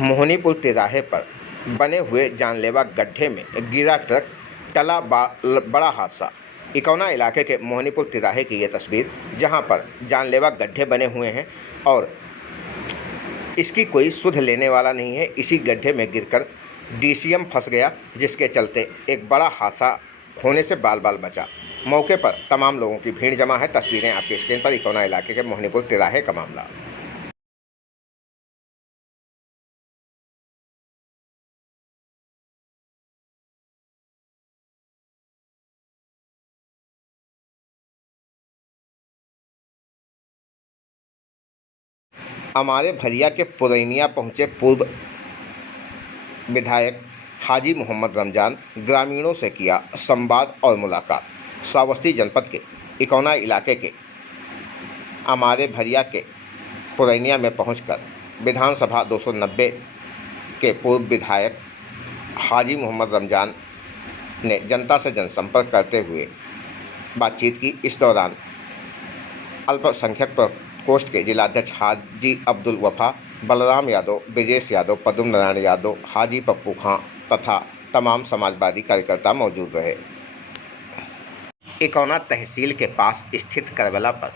मोहनीपुर तिराहे पर बने हुए जानलेवा गड्ढे में गिरा ट्रक, टला बड़ा हादसा। इकौना इलाके के मोहनीपुर तिराहे की ये तस्वीर, जहां पर जानलेवा गड्ढे बने हुए हैं और इसकी कोई सुध लेने वाला नहीं है। इसी गड्ढे में गिरकर डीसीएम फंस गया, जिसके चलते एक बड़ा हादसा होने से बाल बाल बचा। मौके पर तमाम लोगों की भीड़ जमा है। तस्वीरें आपकी स्क्रीन पर। इकौना इलाके के मोहनीपुर तिराहे का मामला। हमारे भरिया के पुरैनिया पहुंचे पूर्व विधायक हाजी मोहम्मद रमजान। ग्रामीणों से किया संवाद और मुलाकात। श्रावस्ती जनपद के इकौना इलाके के हमारे भरिया के पुरैनिया में पहुंचकर विधानसभा 290 के पूर्व विधायक हाजी मोहम्मद रमजान ने जनता से जनसंपर्क करते हुए बातचीत की। इस दौरान अल्पसंख्यक प्रकोष्ठ के जिलाध्यक्ष हाजी अब्दुल वफा, बलराम यादव, ब्रिजेश यादव, पद्म नारायण यादव, हाजी पप्पू खां तथा तमाम समाजवादी कार्यकर्ता मौजूद रहे। इकौना तहसील के पास स्थित करबला पर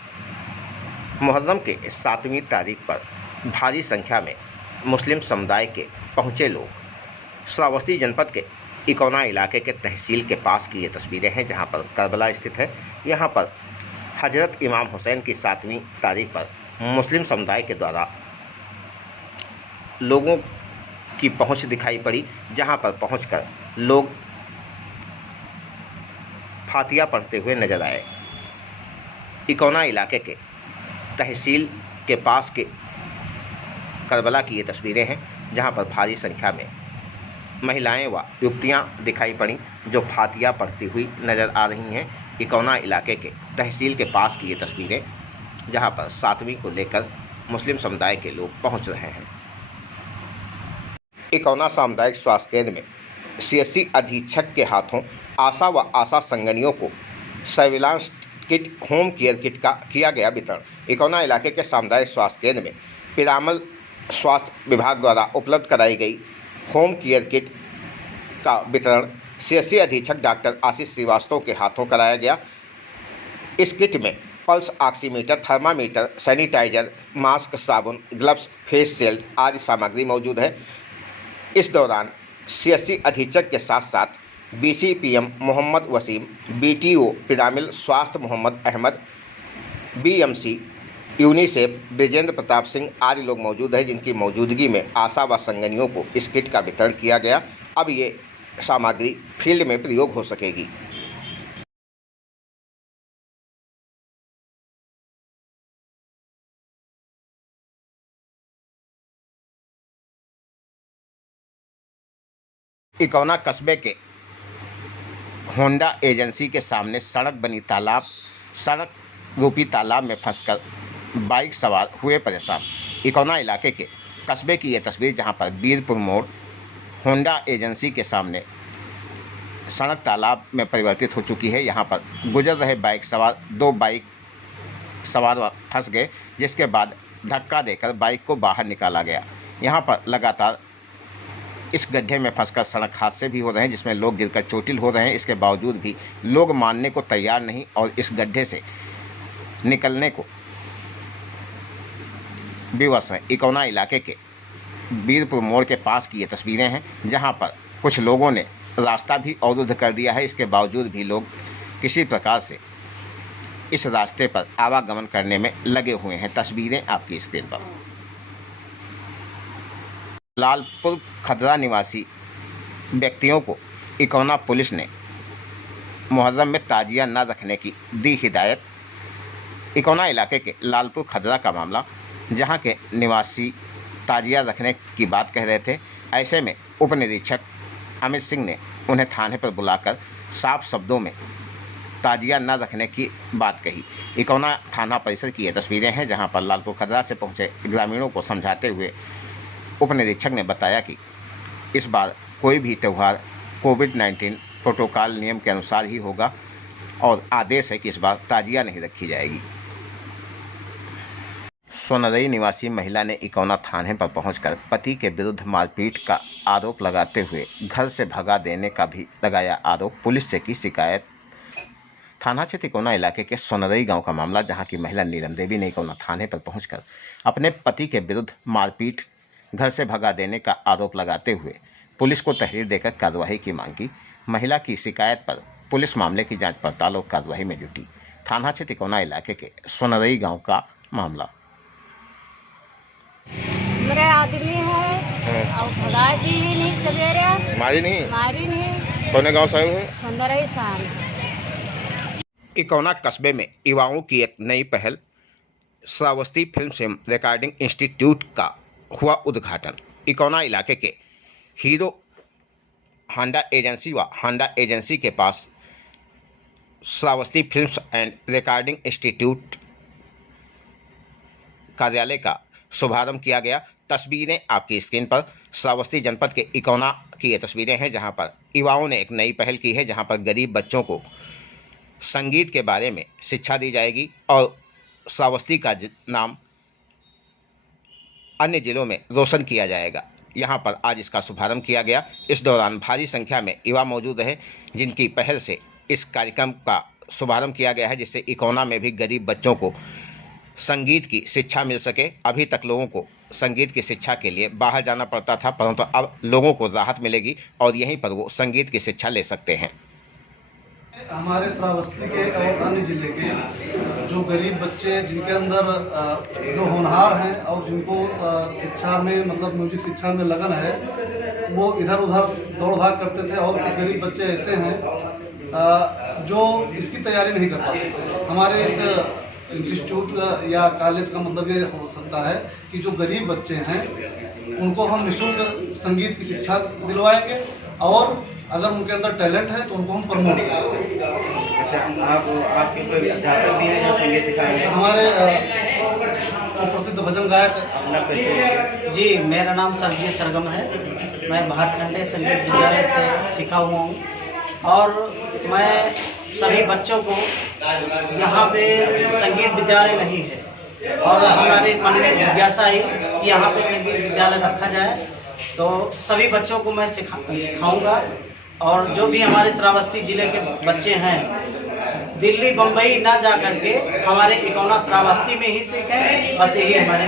मुहर्रम के 7वीं तारीख पर भारी संख्या में मुस्लिम समुदाय के पहुंचे लोग। श्रावस्ती जनपद के इकौना इलाके के तहसील के पास की ये तस्वीरें हैं, जहां पर करबला स्थित है। यहां पर हजरत इमाम हुसैन की 7वीं तारीख पर मुस्लिम समुदाय के द्वारा लोगों की पहुंच दिखाई पड़ी, जहां पर पहुंचकर लोग फातिया पढ़ते हुए नजर आए। इकौना इलाके के तहसील के पास के करबला की ये तस्वीरें हैं, जहां पर भारी संख्या में महिलाएं व युवतियां दिखाई पड़ी, जो फातिया पढ़ती हुई नजर आ रही हैं। इकौना इलाके के तहसील के पास की ये तस्वीरें, जहां पर 7वीं को लेकर मुस्लिम समुदाय के लोग पहुंच रहे हैं। इकौना सामुदायिक स्वास्थ्य केंद्र में सीएससी अधीक्षक के हाथों आशा व आशा संगनियों को surveillance kit, home care kit का किया गया वितरण। इकौना इलाके के सामुदायिक स्वास्थ्य केंद्र में पिरामल स्वास्थ्य विभाग द्वारा उपलब्ध कराई गई होम केयर किट का वितरण सीएससी अधीक्षक डॉक्टर आशीष श्रीवास्तव के हाथों कराया गया। इस किट में pulse oximeter, thermometer, sanitizer, mask, साबुन, ग्लव्स, फेस शील्ड आदि सामग्री मौजूद है। इस दौरान सीएससी अधीक्षक के साथ साथ बीसीपीएम मोहम्मद वसीम, बीटीओ पिरामिल स्वास्थ्य मोहम्मद अहमद, बीएमसी यूनिसेफ ब्रिजेंद्र प्रताप सिंह आदि लोग मौजूद हैं, जिनकी मौजूदगी में आशा व संगनियों को इस किट का वितरण किया गया। अब ये सामग्री फील्ड में प्रयोग हो सकेगी। इकौना कस्बे के होंडा एजेंसी के सामने सड़क बनी सड़क रूपी तालाब में फंसकर बाइक सवार हुए परेशान। इकौना इलाके के कस्बे की यह तस्वीर, जहां पर बीरपुर मोड़ होंडा एजेंसी के सामने सड़क तालाब में परिवर्तित हो चुकी है। यहां पर गुजर रहे बाइक सवार 2 बाइक सवार फंस गए, जिसके बाद धक्का देकर बाइक को बाहर निकाला गया। यहां पर लगातार इस गड्ढे में फंसकर सड़क हादसे भी हो रहे हैं, जिसमें लोग गिरकर चोटिल हो रहे हैं। इसके बावजूद भी लोग मानने को तैयार नहीं और इस गड्ढे से निकलने को विवश हैं। इकौना इलाके के बीरपुर मोड़ के पास की ये तस्वीरें हैं, जहां पर कुछ लोगों ने रास्ता भी अवरुद्ध कर दिया है। इसके बावजूद भी लोग किसी प्रकार से इस रास्ते पर आवागमन करने में लगे हुए हैं। तस्वीरें आपकी स्क्रीन पर। लालपुर खदरा निवासी व्यक्तियों को इकौना पुलिस ने मुहर्रम में ताजिया न रखने की दी हिदायत। इकौना इलाके के लालपुर खदरा का मामला, जहां के निवासी ताजिया रखने की बात कह रहे थे। ऐसे में उप निरीक्षक अमित सिंह ने उन्हें थाने पर बुलाकर साफ शब्दों में ताजिया न रखने की बात कही। इकौना थाना परिसर की ये तस्वीरें हैं, जहां पर लालपुर खदरा से पहुंचे ग्रामीणों को समझाते हुए उप निरीक्षक ने बताया कि इस बार कोई भी त्यौहार कोविड-19 प्रोटोकॉल नियम के अनुसार ही होगा और आदेश है कि इस बार ताजिया नहीं रखी जाएगी। सोनरई निवासी महिला ने इकौना थाने पर पहुंचकर पति के विरुद्ध मारपीट का आरोप लगाते हुए घर से भगा देने का भी लगाया आरोप। पुलिस से की शिकायत। थाना क्षेत्र इकौना इलाके के सोनरई गांव का मामला, जहां की महिला नीलम देवी ने इकौना थाने पर पहुंचकर अपने पति के विरुद्ध मारपीट, घर से भगा देने का आरोप लगाते हुए पुलिस को तहरीर देकर कार्रवाई की मांग की। महिला की शिकायत पर पुलिस मामले की जांच पड़ताल और कार्रवाई में जुटी। थाना क्षेत्र इकौना इलाके के सोनरई गांव का मामला। मेरे आदमी है और भगाई दी ही नहीं, सवेरे मारी नहीं। कौन गांव से है? सोनरई साल। इकौना कस्बे में युवाओं की एक नई पहल, श्रावस्ती फिल्म रिकॉर्डिंग इंस्टीट्यूट का हुआ उद्घाटन। इकौना इलाके के हीरो होंडा एजेंसी व होंडा एजेंसी के पास Shravasti films and recording institute कार्यालय का शुभारंभ किया गया। तस्वीरें आपकी स्क्रीन पर श्रावस्ती जनपद के इकौना की ये तस्वीरें हैं, जहां पर युवाओं ने एक नई पहल की है, जहां पर गरीब बच्चों को संगीत के बारे में शिक्षा दी जाएगी और श्रावस्ती का नाम अन्य जिलों में रोशन किया जाएगा। यहां पर आज इसका शुभारंभ किया गया। इस दौरान भारी संख्या में युवा मौजूद रहे, जिनकी पहल से इस कार्यक्रम का शुभारंभ किया गया है, जिससे इकौना में भी गरीब बच्चों को संगीत की शिक्षा मिल सके। अभी तक लोगों को संगीत की शिक्षा के लिए बाहर जाना पड़ता था, परंतु अब लोगों को राहत मिलेगी और यहीं पर वो संगीत की शिक्षा ले सकते हैं। हमारे श्रावस्ती के और अन्य जिले के जो गरीब बच्चे, जिनके अंदर जो होनहार हैं और जिनको शिक्षा में, मतलब म्यूजिक शिक्षा में लगन है, वो इधर उधर दौड़ भाग करते थे। और कुछ गरीब बच्चे ऐसे हैं जो इसकी तैयारी नहीं कर पाते। हमारे इस इंस्टीट्यूट या कॉलेज का मतलब ये हो सकता है कि जो गरीब बच्चे हैं उनको हम निःशुल्क संगीत की शिक्षा दिलवाएंगे और अगर उनके अंदर टैलेंट है तो उनको हम प्रमोट करेंगे। अच्छा, आपके कोई अध्यापक भी हैं जो संगीत सिखाएंगे? हमारे प्रसिद्ध भजन गायक। जी, मेरा नाम सरजीत सरगम है। मैं भाटखंडे संगीत विद्यालय से सीखा हुआ हूँ और मैं सभी बच्चों को, यहाँ पे संगीत विद्यालय नहीं है और हमारे मन में जिज्ञासा है कि यहाँ पे संगीत विद्यालय रखा जाए, तो सभी बच्चों को मैं सिखाऊंगा। और जो भी हमारे श्रावस्ती जिले के बच्चे हैं, दिल्ली बम्बई ना जा करके हमारे इकौना श्रावस्ती में ही सीखें, बस यही हमारे